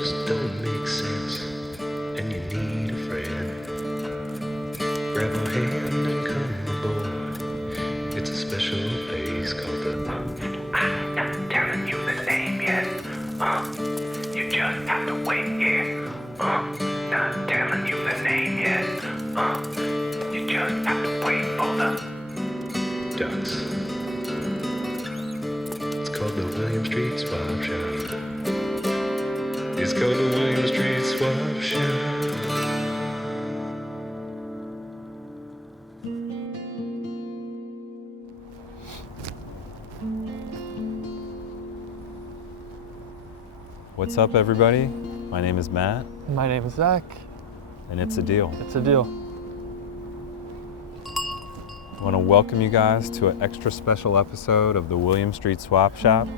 just don't make sense, and you need a friend. Grab a hand and come aboard. It's a special place called the I'm not telling you the name yet. You just have to wait, yeah. Not telling you the name yet. You just have to wait for the ducks. It's called the William Street Swap Shop. It's called the William Street Swap Shop. What's up, everybody? My name is Matt. My name is Zach. And it's a deal. It's a deal. I want to welcome you guys to an extra special episode of the William Street Swap Shop.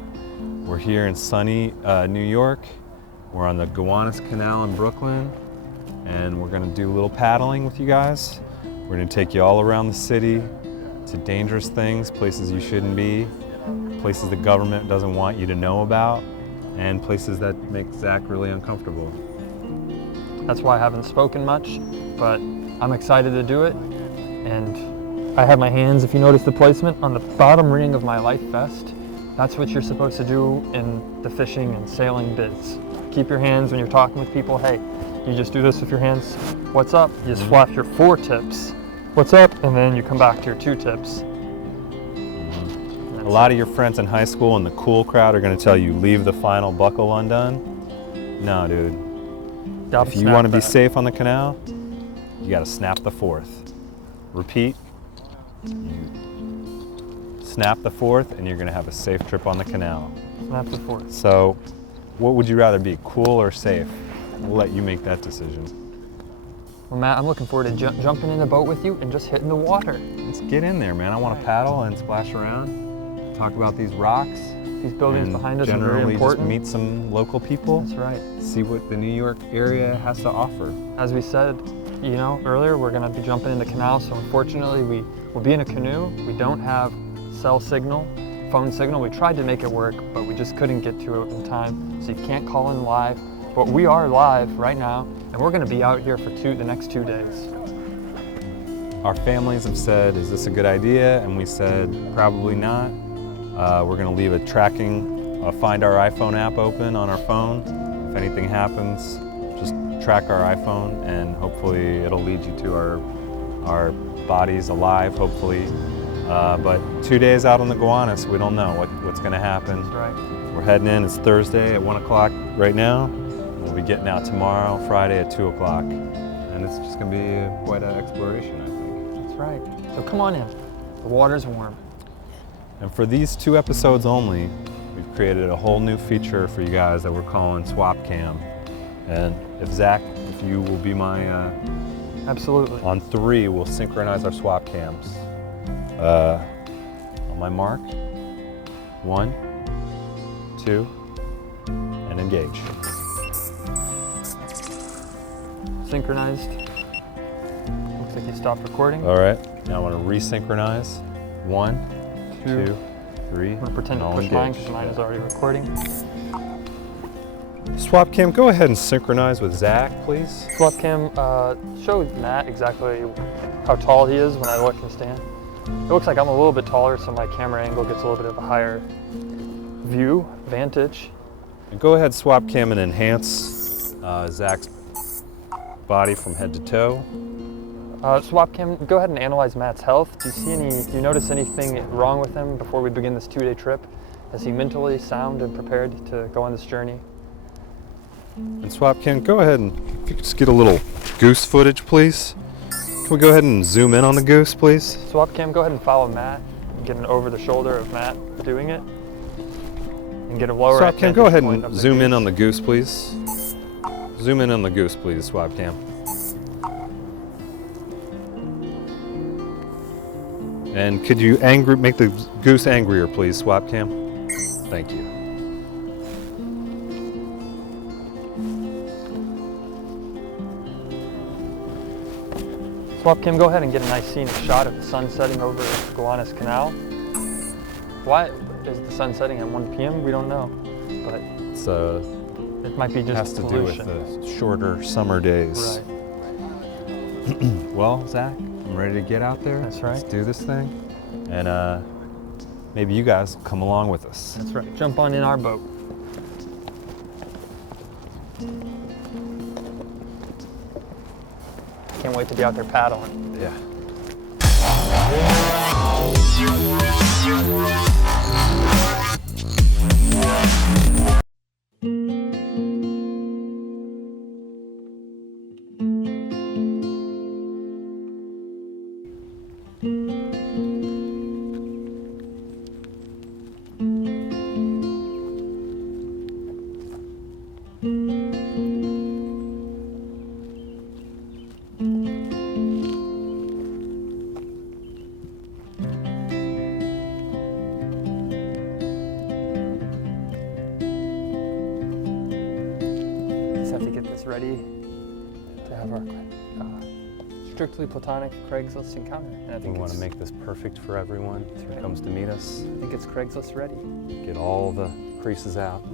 We're here in sunny New York. We're on the Gowanus Canal in Brooklyn, and we're going to do a little paddling with you guys. We're going to take you all around the city to dangerous things, places you shouldn't be, places the government doesn't want you to know about, and places that make Zach really uncomfortable. That's why I haven't spoken much, but I'm excited to do it. And I have my hands, if you notice the placement, on the bottom ring of my life vest. That's what you're supposed to do in the fishing and sailing biz. Keep your hands when you're talking with people. Hey, you just do this with your hands. What's up? You just flap your 4 tips. What's up? And then you come back to your 2 tips. A lot of your friends in high school and the cool crowd are going to tell you, leave the final buckle undone. No, dude. If you want to be safe on the canal, you got to snap the 4th. Repeat. You snap the 4th, and you're going to have a safe trip on the canal. Snap the 4th. So, what would you rather be, cool or safe? We'll let you make that decision. Well, Matt, I'm looking forward to jumping in the boat with you and just hitting the water. Let's get in there, man. I want to paddle and splash around. Talk about these rocks. These buildings behind us are very important. Just meet some local people. That's right. See what the New York area has to offer. As we said, earlier, we're going to be jumping in the canal, so unfortunately we will be in a canoe. We don't have cell signal, phone signal. We tried to make it work, but we just couldn't get to it in time, so you can't call in live. But we are live right now, and we're going to be out here for the next 2 days. Our families have said, is this a good idea? And we said, probably not. We're going to leave a tracking, Find Our iPhone app open on our phone. If anything happens, just track our iPhone, and hopefully it'll lead you to our bodies alive, hopefully. But 2 days out on the Gowanus, we don't know what's going to happen. That's right. We're heading in. It's Thursday at 1 o'clock right now. We'll be getting out tomorrow, Friday at 2 o'clock. And it's just going to be quite an exploration, I think. That's right. So come on in. The water's warm. And for these 2 episodes only, we've created a whole new feature for you guys that we're calling Swapcam. And if you will be my... Absolutely. On 3, we'll synchronize our Swapcams. On my mark, 1, 2, and engage. Synchronized. Looks like you stopped recording. All right, now I want to resynchronize. 1, 2, 3. I'm going to pretend to push mine because mine is already recording. Swapcam, go ahead and synchronize with Zach, please. Swapcam, show Matt exactly how tall he is when I let him stand. It looks like I'm a little bit taller, so my camera angle gets a little bit of a higher vantage. And go ahead, Swapcam, and enhance Zach's body from head to toe. Swapcam, go ahead and analyze Matt's health. Do you notice anything wrong with him before we begin this 2-day trip? Is he mentally sound and prepared to go on this journey? And Swapcam, go ahead and if you could just get a little goose footage, please. Can we go ahead and zoom in on the goose, please? Swapcam, go ahead and follow Matt. Get an over the shoulder of Matt doing it. And get a lower Swapcam, go ahead and zoom in on the goose, please. Zoom in on the goose, please, Swapcam. And could you make the goose angrier, please, Swapcam? Thank you. Swapcam, go ahead and get a nice scenic shot of the sun setting over the Gowanus Canal. Why is the sun setting at 1 p.m.? We don't know, but It's It might be just has to pollution. do with the shorter summer days. Right. Well, Zach, I'm ready to get out there. That's right. Let's do this thing. And maybe you guys come along with us. That's right. Jump on in our boat. Can't wait to be out there paddling. Yeah. Just have to get this ready to have our strictly platonic Craigslist encounter. And I We think want to it's, make this perfect for everyone who comes to meet us. I think it's Craigslist ready. Get all the creases out.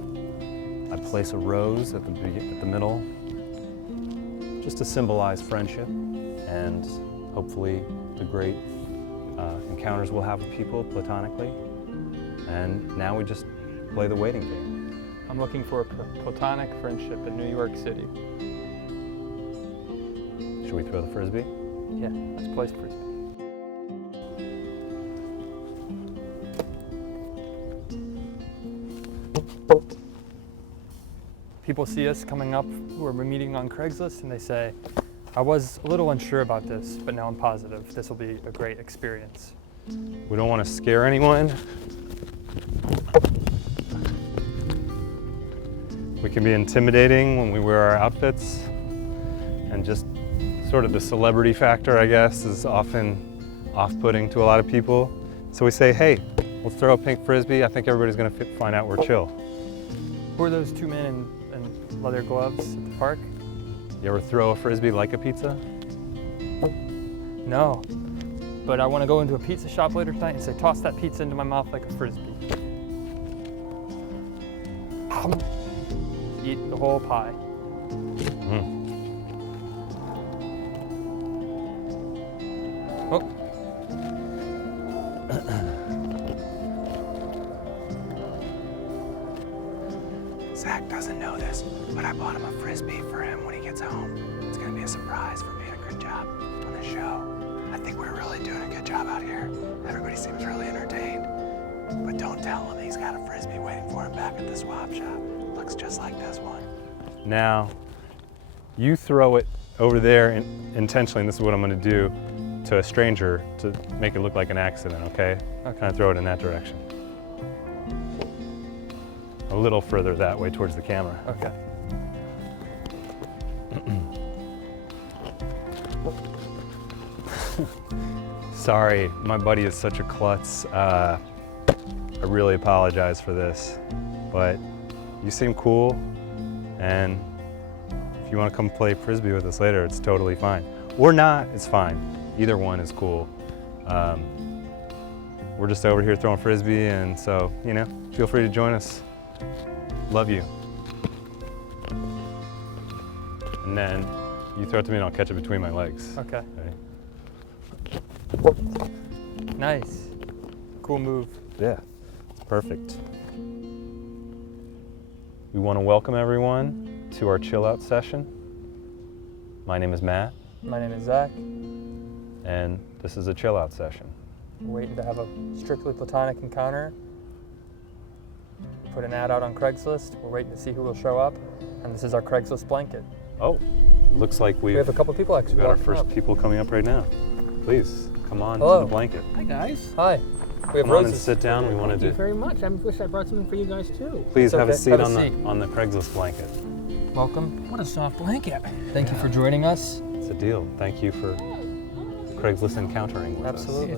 I place a rose at the middle, just to symbolize friendship and hopefully the great encounters we'll have with people platonically. And now we just play the waiting game. I'm looking for a platonic friendship in New York City. Should we throw the frisbee? Yeah, let's play frisbee. People see us coming up who are meeting on Craigslist and they say, I was a little unsure about this, but now I'm positive. This will be a great experience. We don't want to scare anyone. We can be intimidating when we wear our outfits, and just sort of the celebrity factor, I guess, is often off-putting to a lot of people. So we say, hey, let's throw a pink frisbee. I think everybody's going to find out we're chill. Who are those two men in leather gloves at the park? You ever throw a frisbee like a pizza? No, but I want to go into a pizza shop later tonight and say, toss that pizza into my mouth like a frisbee. Eat the whole pie. Oh. Zach doesn't know this, but I bought him a frisbee for him when he gets home. It's gonna be a surprise for being a good job on the show. I think we're really doing a good job out here. Everybody seems really entertained. But don't tell him he's got a frisbee waiting for him back at the swap shop. Looks just like this one. Now, you throw it over there intentionally, and this is what I'm going to do, to a stranger to make it look like an accident, okay? Okay. Kind of throw it in that direction. A little further that way towards the camera. Okay. Sorry, my buddy is such a klutz. I really apologize for this, but you seem cool, and if you want to come play frisbee with us later, it's totally fine. Or not, it's fine. Either one is cool. We're just over here throwing frisbee, and so, you know, feel free to join us. Love you. And then you throw it to me and I'll catch it between my legs. Okay. Okay? Nice. Cool move. Yeah, it's perfect. We want to welcome everyone to our chill out session. My name is Matt, My name is Zach. and this is a chill out session. We're waiting to have a strictly platonic encounter. Put an ad out on Craigslist. We're waiting to see who will show up. And this is our Craigslist blanket. Oh, looks like We have a couple people actually we've got our walking first up. people coming up right now. Please, come on Hello. to the blanket. Hi guys. Hi. We have Come on and roses. sit down. We wanted Thank you to very much. I wish I brought something for you guys too. please It's have a okay. seat Have a on seat. the Craigslist blanket. Welcome. What a soft blanket. Thank you for joining us. It's a deal. Thank you for Craigslist encountering with Absolutely.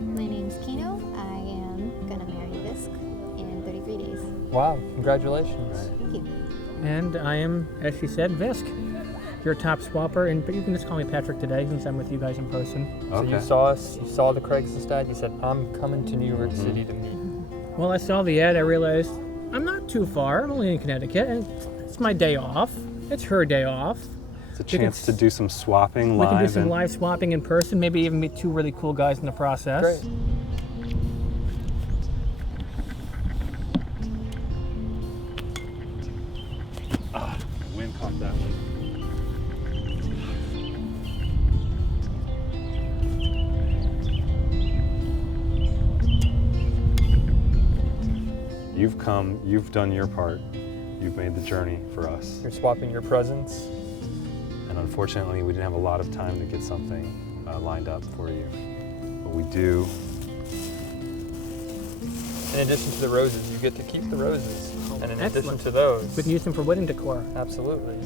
My name's Kino. I am gonna marry Visk in 33 days. Wow. Congratulations. Thank you. And I am, as she said, Visk, your top swapper, but you can just call me Patrick today since I'm with you guys in person. us. So Okay. you saw us, you saw the Craigslist ad, you said, I'm coming to New York City to meet. Well, I saw the ad, I realized I'm not too far. I'm only in Connecticut, and it's it's my day off. It's her day off. It's a chance to do some swapping We live. can do some and live swapping in person, maybe even meet two really cool guys in the process. Great. Wind caught that one. You've come, you've done your part. You've made the journey for us. You're swapping your presence. And unfortunately, we didn't have a lot of time to get something lined up for you. But we do. In addition to the roses, you get to keep the roses. And in addition Excellent. to those, We can use them for wedding decor. absolutely.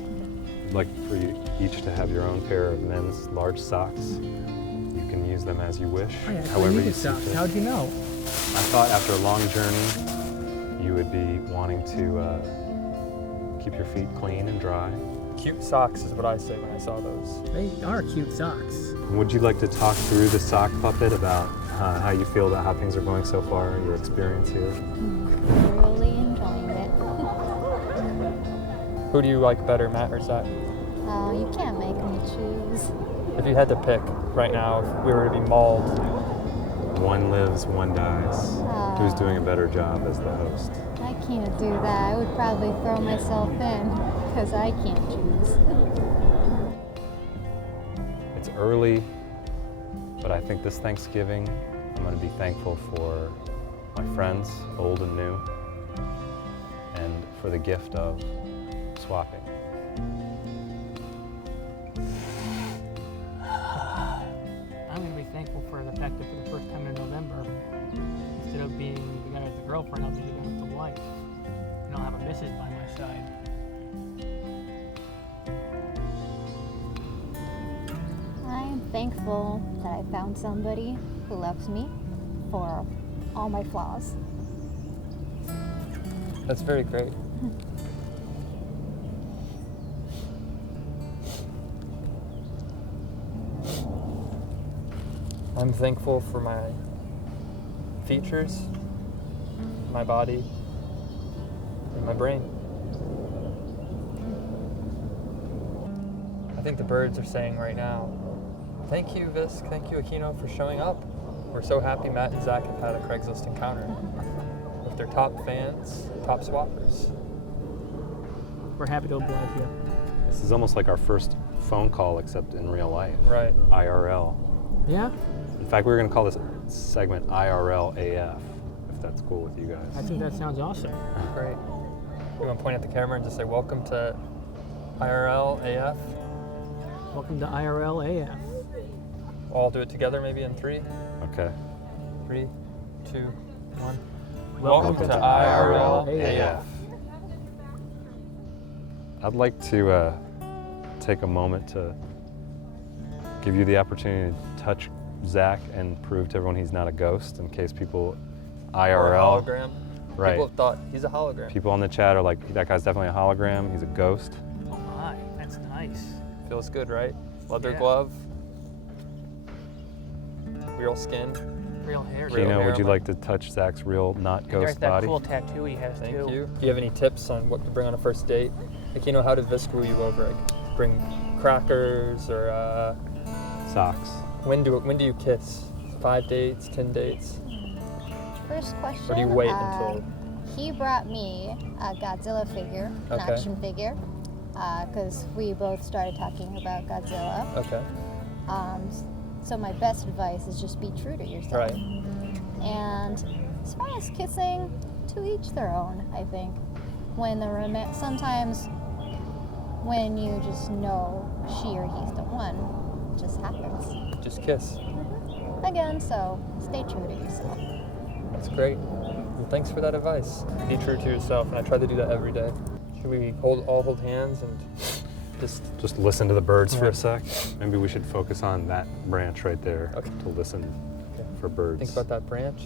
We'd like for you each to have your own pair of men's large socks. You can use them as you wish, Oh, yeah, however you see socks. fit. How'd you know? I thought after a long journey, you would be wanting to keep your feet clean and dry. Cute socks is what I say when I saw those. They are cute socks. Would you like to talk through the sock puppet about how you feel about how things are going so far, your experience here? Really enjoying it. Who do you like better, Matt or Zach? You can't make me choose. If you had to pick right now, if we were to be mauled, One lives, one dies. Who's doing a better job as the host? I can't do that. I would probably throw myself in because I can't choose. It's early, but I think this Thanksgiving, I'm going to be thankful for my friends, old and new, and for the gift of swapping. I'm going to be thankful for the fact that for the first time in November, instead of being the guy with the girlfriend, I'll be the guy with the wife. And I'll have a missus by my side. I'm thankful that I found somebody who loves me for all my flaws. that's very great. I'm thankful for my features, my body, and my brain. I think the birds are saying right now, thank you, Visk, thank you, Aquino, for showing up. We're so happy Matt and Zach have had a Craigslist encounter with their top fans, top swappers. We're happy to oblige you. This is almost like our first phone call, except in real life. Right. IRL. Yeah? In fact, we're going to call this segment IRL AF, if that's cool with you guys. I think that sounds awesome. Great. You want to point at the camera and just say, welcome to IRL AF? Welcome to IRL AF. We'll all do it together maybe in 3, Okay. 3, 2, 1. Welcome to to IRL AF. I'd like to take a moment to give you the opportunity to touch Zach and prove to everyone he's not a ghost, in case people Or a IRL. hologram. Right. People have thought he's a hologram. People on the chat are like, that guy's definitely a hologram, he's a ghost. Oh my, that's nice. Feels good, right? Leather Yeah. glove. Real skin. Real hair. Real Keno, hair would you on like to touch Zach's real, not And there's ghost that body? cool tattoo he has Thank too. you. Do you have any tips on what to bring on a first date? Aquino, how did Visk woo you over? Like, bring crackers or Socks. when do you kiss? 5 dates, 10 dates? First question. Or do you wait until? He brought me a Godzilla figure, an Okay. action figure, because we both started talking about Godzilla. Okay. So my best advice is just be true to yourself. Right. And as far as kissing, to each their own, I think. When sometimes when you just know she or he's the one, it just happens. Just kiss. Again, so stay true to yourself. That's great. Well, thanks for that advice. Be true to yourself, and I try to do that every day. Should we all hold hands and Just listen to the birds for Yeah. a sec. Maybe we should focus on that branch right there Okay. to listen Okay. for birds. think about that branch?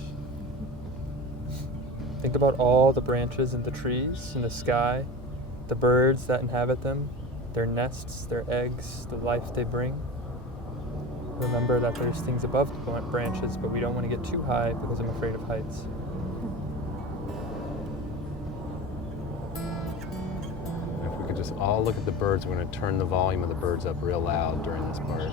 Think about all the branches and the trees in the sky, the birds that inhabit them, their nests, their eggs, the life they bring. Remember that there's things above the branches, but we don't want to get too high because I'm afraid of heights. If we just all look at the birds. We're going to turn the volume of the birds up real loud during this part.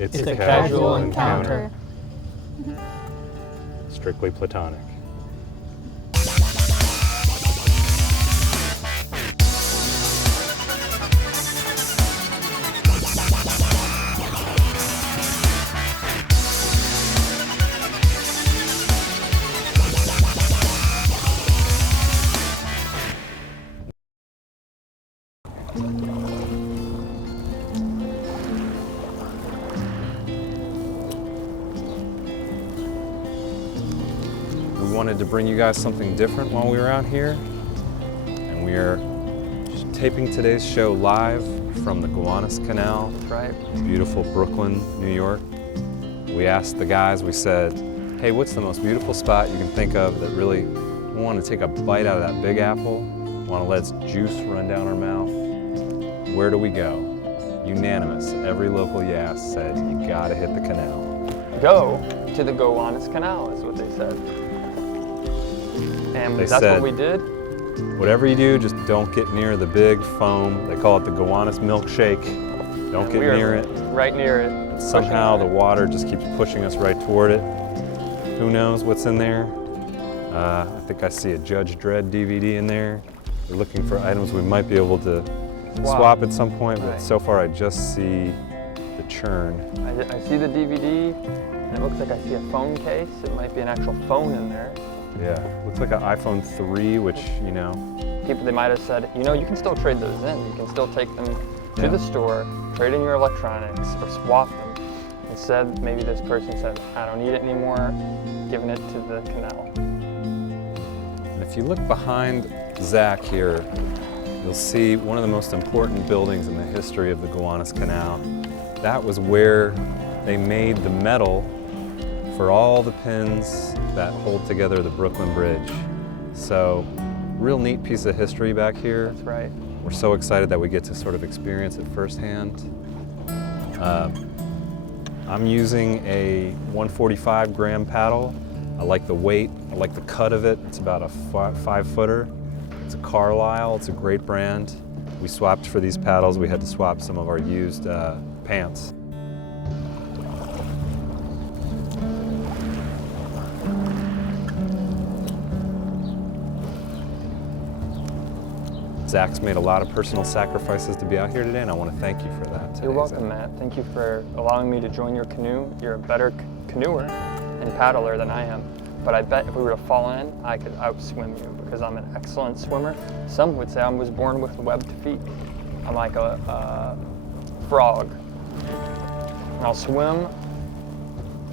It's a casual encounter. Strictly platonic. We wanted to bring you guys something different while we were out here, and we are just taping today's show live from the Gowanus Canal. That's right. Beautiful Brooklyn, New York. We asked the guys, we said, hey, what's the most beautiful spot you can think of that really, we want to take a bite out of that big apple, want to let its juice run down our mouth. Where do we go? Unanimous, every local Yass said, you gotta hit the canal. Go to the Gowanus Canal is what they said. And that's said, what we did. Whatever you do, just don't get near the big foam. They call it the Gowanus milkshake. Don't And get we are near it. Right near it. Somehow the pushing it. water just keeps pushing us right toward it. Who knows what's in there? I think I see a Judge Dredd DVD in there. We're looking for items we might be able to swap at some point, but Right. so far I just see the churn. I see the DVD, and it looks like I see a phone case. It might be an actual phone in there. Yeah, looks like an iPhone 3, which, you know, People, they might have said, you know, you can still trade those in. You can still take them to Yeah. the store, trade in your electronics, or swap them. Instead, maybe this person said, I don't need it anymore, giving it to the canal. and if you look behind Zach here, you'll see one of the most important buildings in the history of the Gowanus Canal. That was where they made the metal for all the pins that hold together the Brooklyn Bridge. So, real neat piece of history back here. That's right. We're so excited that we get to sort of experience it firsthand. I'm using a 145 gram paddle. I like the weight, I like the cut of it. It's about a 5-footer. It's a Carlisle, it's a great brand. We swapped for these paddles. We had to swap some of our used pants. Zach's made a lot of personal sacrifices to be out here today, and I want to thank you for that today, You're welcome, Zach. Matt. Thank you for allowing me to join your canoe. You're a better canoeer and paddler than I am. But I bet if we were to fall in, I could outswim you because I'm an excellent swimmer. Some would say I was born with webbed feet. I'm like a frog. And I'll swim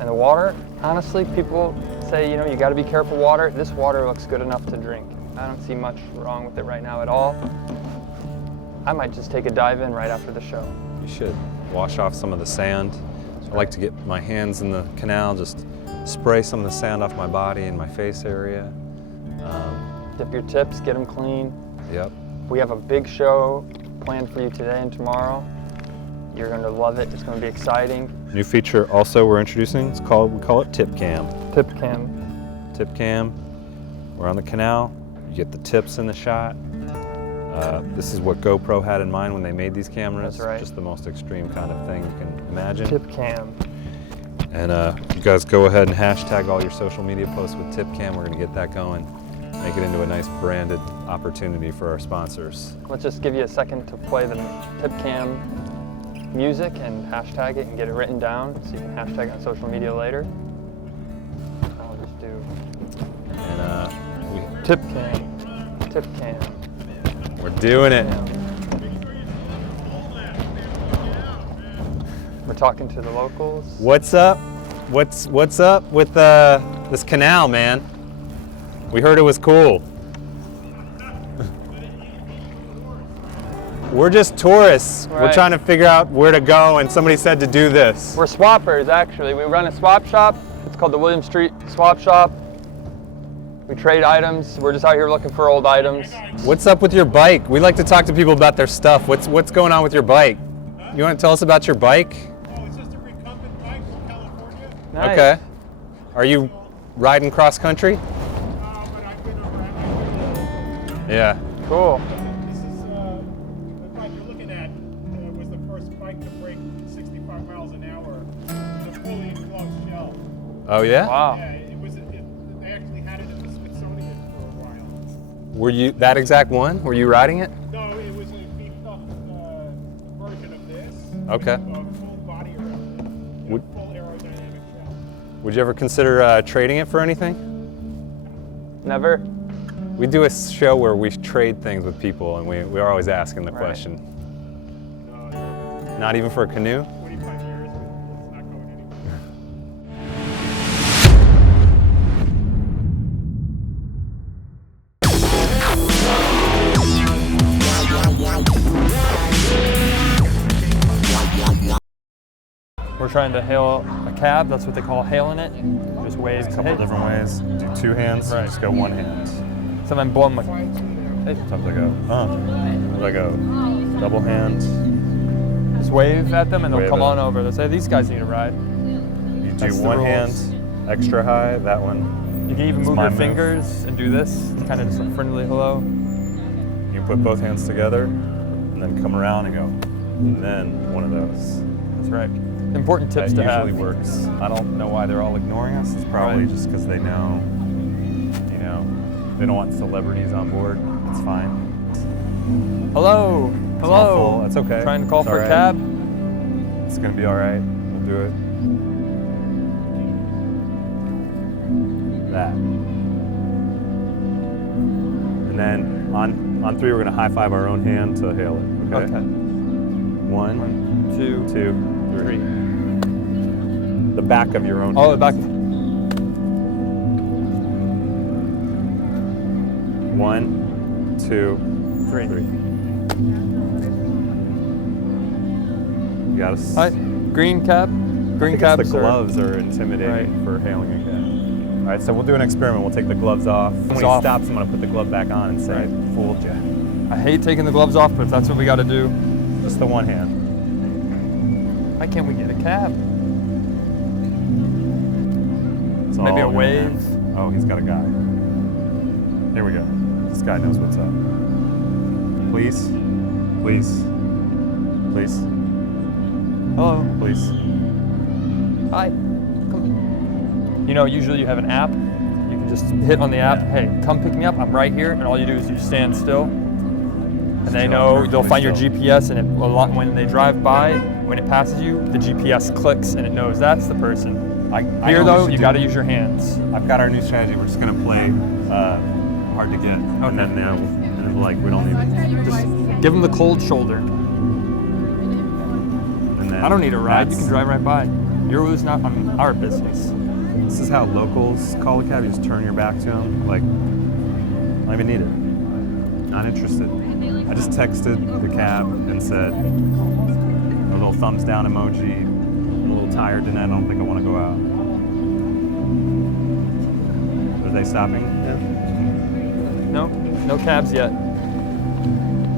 in the water. Honestly, people say, you know, you got to be careful water. This water looks good enough to drink. I don't see much wrong with it right now at all. I might just take a dive in right after the show. You should wash off some of the sand. I like to get my hands in the canal, just spray some of the sand off my body and my face area. Dip your tips, get them clean. Yep. We have a big show planned for you today and tomorrow. You're going to love it. It's going to be exciting. New feature also we're introducing. We call it Tip Cam. Tip cam. Tip Cam. We're on the canal. You get the tips in the shot. This is what GoPro had in mind when they made these cameras. That's right. Just the most extreme kind of thing you can imagine. Tip cam. And you guys go ahead and hashtag all your social media posts with Tip Cam. We're going to get that going. Make it into a nice branded opportunity for our sponsors. Let's just give you a second to play the tip cam music and hashtag it and get it written down so you can hashtag it on social media later. I'll just do And tip cam. Tip cam. we're doing it. We're talking to the locals. What's up? What's up with this canal, man? We heard it was cool. We're just tourists. We're Right. trying to figure out where to go, and somebody said to do this. We're swappers, actually. We run a swap shop. It's called the William Street Swap Shop. We trade items. We're just out here looking for old items. What's up with your bike? We like to talk to people about their stuff. What's going on with your bike? You want to tell us about your bike? Oh, it's just a recumbent bike from California. Nice. Okay. Are you riding cross country? But I've been around. Yeah. Cool. This is the bike you're looking at was the first bike to break 65 miles an hour with a fully enclosed shell. Oh yeah? Wow. Yeah, they actually had it at the Smithsonian for a while. Were you that exact one? Were you riding it? No, it was a beefed up version of this. Okay. With a full body around it. Would- Full aerodynamic shell. Would you ever consider trading it for anything? Never? We do a show where we trade things with people, and we are always asking the Right. question. No, Not even for a canoe? 25 years, but it's not going anywhere. We're trying to hail a cab. That's what they call hailing it. Just wave. A couple different ways. Do two hands, Right. just go one hand. Sometimes blow them. Sometimes I go, sometimes I go double hand. Just wave at them and they'll Wave come at on them. over. They'll say, these guys need a ride. You do That's the one rules. hand, extra high, that one. You can even It's move my your move. fingers and do this. It's kind of just a friendly hello. You put both hands together, and then come around and go, and then one of those. That's right. Important tips That to have. usually works. I don't know why they're all ignoring us. It's probably Right. just because they know, they don't want celebrities on board. It's fine. Hello. It's Hello. all full. That's okay. Trying to call It's for all a right. cab. It's gonna be all right. We'll do it. That. And then on three, we're gonna high five our own hand to hail it. Okay. Okay. One, 1, 2, 2, 3. The back of your own. Oh, the back. 1, 2, 3. You got us. Hi. Green cab. Green cab. The gloves are intimidating for hailing a cab. All right, so we'll do an experiment. We'll take the gloves off. When he off. stops, I'm gonna put the glove back on and say, "Fooled ya." I hate taking the gloves off, but if that's what we got to do, Just the one hand. why can't we get a cab? It's Maybe all a in wave. there. Oh, he's got a guy. Here we go. This guy knows what's up. Please, please, please, Hello. please. Hi. Come. Usually you have an app. You can just hit on the app. Hey, come pick me up. I'm right here, and all you do is you stand still, and they know they'll find your GPS. And when they drive by, when it passes you, the GPS clicks and it knows that's the person. Here though, you got to use your hands. I've got our new strategy. We're just gonna play hard to get, and then we don't need it. Just give them the cold shoulder. And then I don't need a ride. You that's- can drive right by. Yours not on our business. This is how locals call a cab. You just turn your back to them. Like, I don't even need it. Not interested. I just texted the cab and said a little thumbs down emoji. I'm a little tired tonight. I don't think I want to go out. Are they stopping? No cabs yet.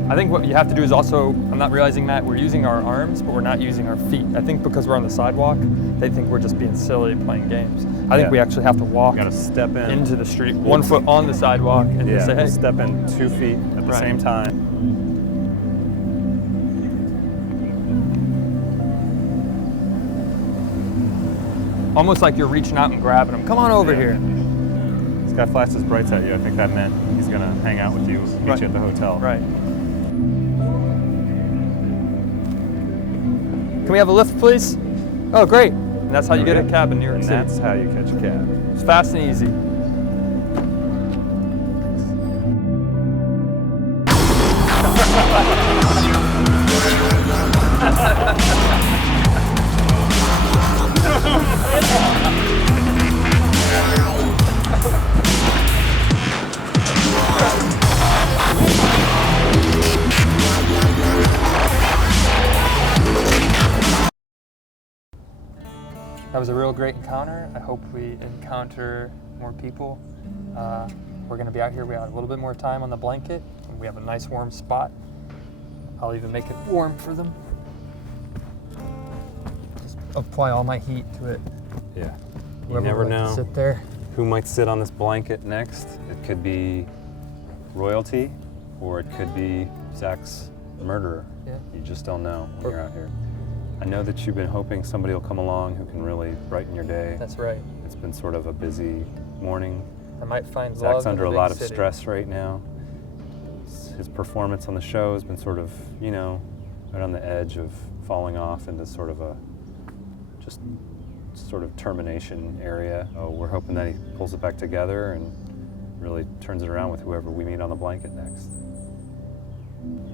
I think what you have to do is also, I'm not realizing that we're using our arms, but we're not using our feet. I think because we're on the sidewalk, they think we're just being silly playing games. I think Yeah. we actually have to walk You gotta step in. into the street, 1 foot on the sidewalk, and Yeah, say, hey. step in 2 feet at the Right. same time. Almost like you're reaching out and grabbing them. Come on over Yeah. here. This guy flashed his brights at you. I think that meant he's gonna hang out with you, meet Right. you at the hotel. Right. Can we have a lift, please? Oh, great. And that's how you get a cab in New York And City. that's how you catch a cab. It's fast and easy. That was a real great encounter. I hope we encounter more people. We're going to be out here. We have a little bit more time on the blanket, and we have a nice warm spot. I'll even make it warm for them. Just apply all my heat to it. Yeah. You Whoever never would like to know sit there. who might sit on this blanket next. It could be royalty, or it could be Zach's murderer. Yeah. You just don't know when you're out here. I know that you've been hoping somebody will come along who can really brighten your day. That's right. It's been sort of a busy morning. I might find love Zach's in under a a big lot of city. stress right now. His performance on the show has been sort of, you know, right on the edge of falling off into sort of a just sort of termination area. Oh, we're hoping that he pulls it back together and really turns it around with whoever we meet on the blanket next.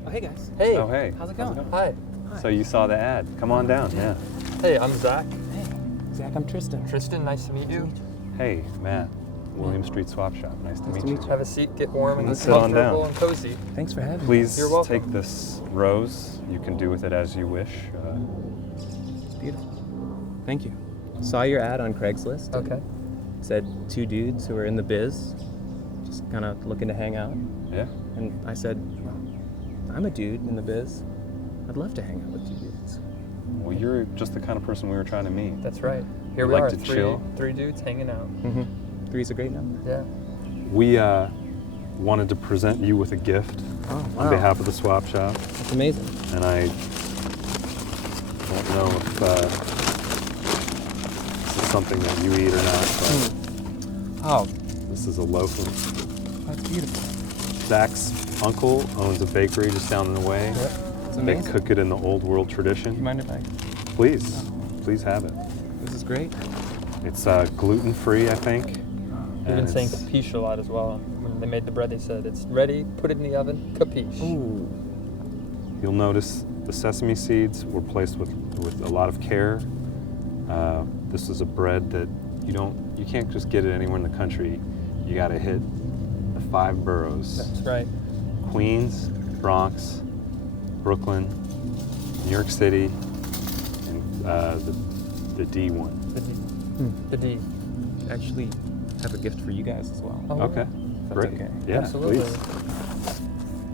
Oh, hey guys. Hey. Oh, hey. How's it going? Hi. So you saw the ad. Come on down, yeah. Hey, I'm Zach. Hey, Zach, I'm Tristan. Tristan, nice to meet you. Hey, Matt. William Street Swap Shop. Nice to meet you. Have a seat, get warm, and Let's get sit on comfortable down. and cozy. Thanks for having me. Please You're welcome. take this rose. You can do with it as you wish. It's beautiful. Thank you. Saw your ad on Craigslist. Okay. Said 2 dudes who are in the biz, just kind of looking to hang out. Yeah. And I said, I'm a dude in the biz. I'd love to hang out with 2 dudes. Well, you're just the kind of person we were trying to meet. That's right. Here We we like are, to chill. three dudes hanging out. Mm-hmm. 3's a great number. Yeah. We wanted to present you with a gift Oh, on behalf of the Swap Shop, That's amazing. and I don't know if this is something that you eat or not, but Oh, this is a loaf of that's beautiful. Zach's uncle owns a bakery just down the way. It's They amazing. cook it in the old world tradition. Do you mind if I... Please have it. This is great. It's gluten-free, I think. We've and been saying it's- capiche a lot as well. When they made the bread, they said, it's ready, put it in the oven, capiche. Ooh. You'll notice the sesame seeds were placed with a lot of care. This is a bread that you can't just get it anywhere in the country. You got to hit the 5 boroughs: That's right. Queens, Bronx, Brooklyn, New York City, and the D one. The D. The D. Actually, have a gift for you guys as well. Oh, Okay, That's great. okay. Yeah, absolutely. please.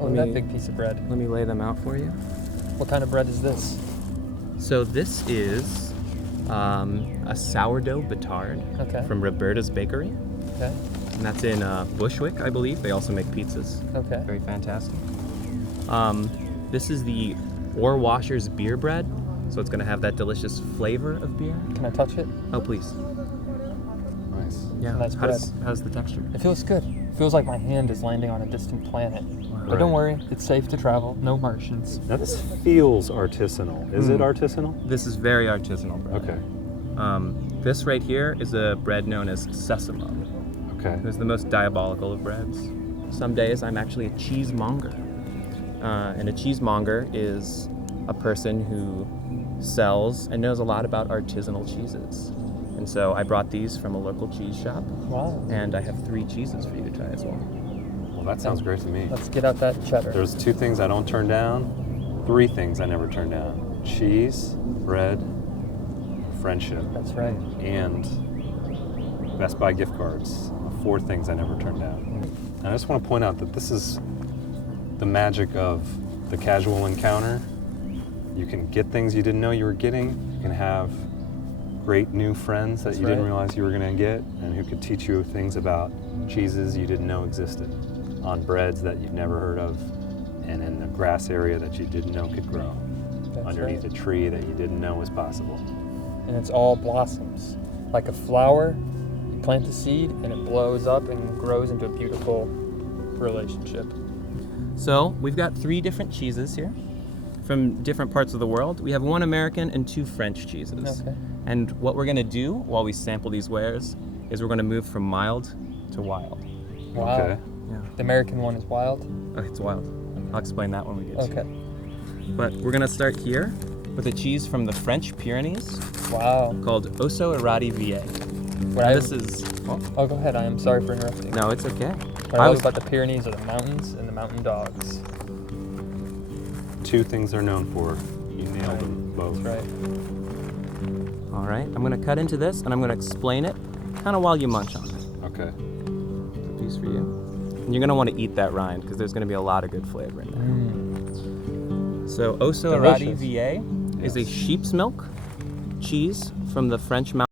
Oh, Let that me- big piece of bread. Let me lay them out for you. What kind of bread is this? So this is a sourdough batard Okay. from Roberta's Bakery, Okay. and that's in Bushwick, I believe. They also make pizzas. Okay. Very fantastic. This is the Ore Washer's beer bread, so it's going to have that delicious flavor of beer. Can I touch it? Oh, please. Nice. Yeah. Nice How's the texture? It feels good. It feels like my hand is landing on a distant planet. But Right. don't worry, it's safe to travel. No Martians. Now this feels artisanal. Is it artisanal? This is very artisanal bread. Okay. This right here is a bread known as sesamo. Okay. It's the most diabolical of breads. Some days I'm actually a cheesemonger. And a cheesemonger is a person who sells and knows a lot about artisanal cheeses. And so I brought these from a local cheese shop, Wow. and I have 3 cheeses for you to try as well. Well, that sounds great to me. Let's get out that cheddar. There's 2 things I don't turn down, 3 things I never turn down: cheese, bread, friendship, That's right. and Best Buy gift cards. 4 things I never turn down. And I just want to point out that this is the magic of the casual encounter. You can get things you didn't know you were getting. You can have great new friends that That's you didn't right. realize you were going to get, and who could teach you things about cheeses you didn't know existed, on breads that you've never heard of, and in the grass area that you didn't know could grow, That's underneath right. a tree that you didn't know was possible. And it's all blossoms. Like a flower, you plant the seed and it blows up and grows into a beautiful relationship. So we've got 3 different cheeses here from different parts of the world. We have 1 American and 2 French cheeses. Okay. And what we're going to do while we sample these wares is we're going to move from mild to wild. Wow. Okay. Yeah. The American one is wild. Oh, it's wild. I'll explain that when we get to Okay. it. But we're going to start here with a cheese from the French Pyrenees Wow. called Osso Errati VA. What I, This is... oh, go ahead. I am sorry for interrupting. No, it's okay. What I love about the Pyrenees are the mountains and the mountain dogs. 2 things they're known for. You nailed them both. That's right. All right, I'm gonna cut into this and I'm gonna explain it kind of while you munch on it. Okay. A piece for you. And you're gonna want to eat that rind because there's gonna be a lot of good flavor in there. So Osso Arati Delicious. VA is a sheep's milk cheese from the French mountains.